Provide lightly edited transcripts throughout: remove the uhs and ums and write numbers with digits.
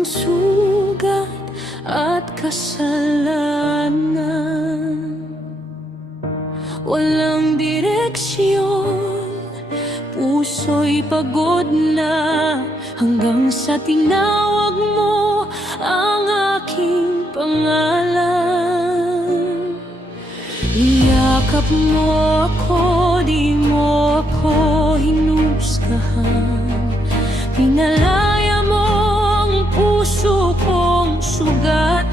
ng sugat at kasalanan. Walang direksyon, puso'y pagod na, hanggang sa tinawag mo ang aking pangalan. Iyakap mo ako, di mo ako hinusgahan. Pinalaya mo ang puso kong sugatan.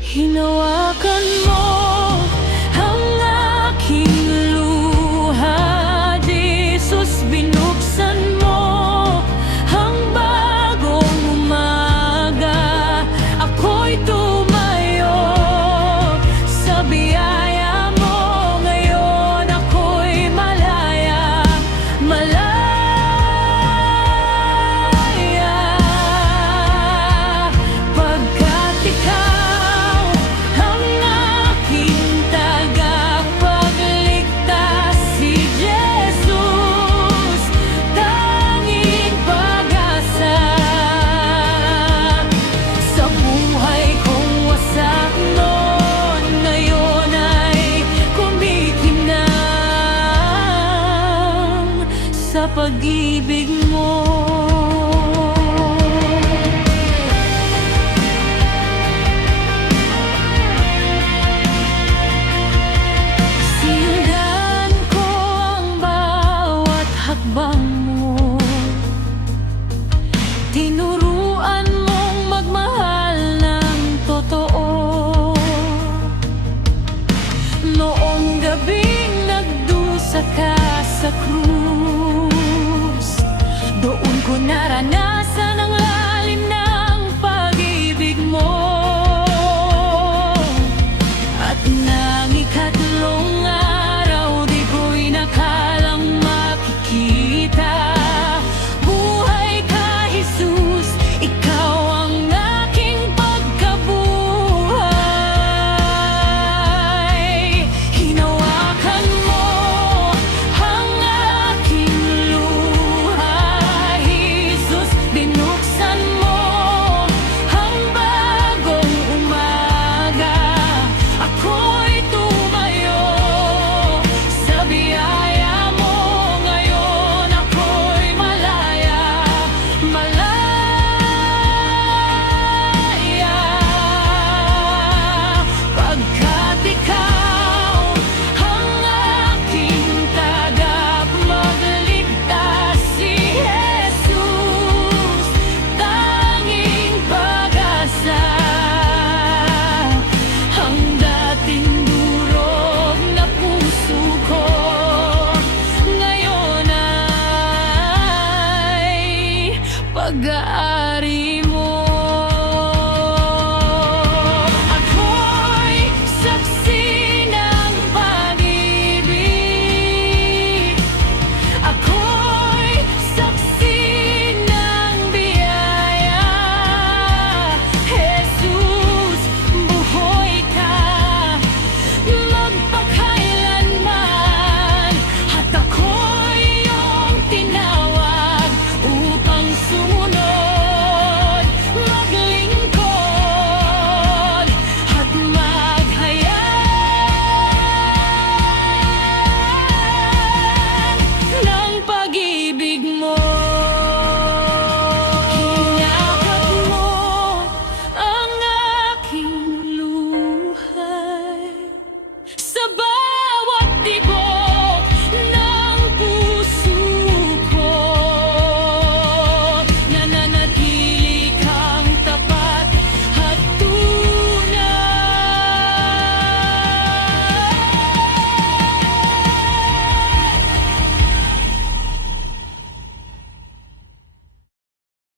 Hinawakan mo ang aking luha, Jesus, binuksan mo ang bagong umaga. Ako'y tumayo sa biyaya mo ngayon, ako'y malaya, malaya, pagkat ikaw ang aking tagapagligtas, si Jesus, tanging pag-asa. Sa buhay kong wasak noon, ngayon ay kumikinang sa pag-ibig mo. Sinundan ko ang bawat hakbang mo, tinuruan mong magmahal ng totoo. Noong gabing nagdusa ka sa krus, doon ko naranasan ang lalim ng pag-ibig mo. At nang ikatlong araw, di ko'y nakalang makikita. Buhay ka, Jesus, ikaw ang aking pagkabuhay. Hinawakan mo ang aking luha, Jesus, binuksan mo ang bagong umaga. Ako'y tumayo sa biyaya mo ngayon, ako'y malaya, malaya, pagkat ikaw ang aking tagapagligtas, si Jesus, tanging pag-asa. Ang dating durog na puso ko ngayon ay pag-asa.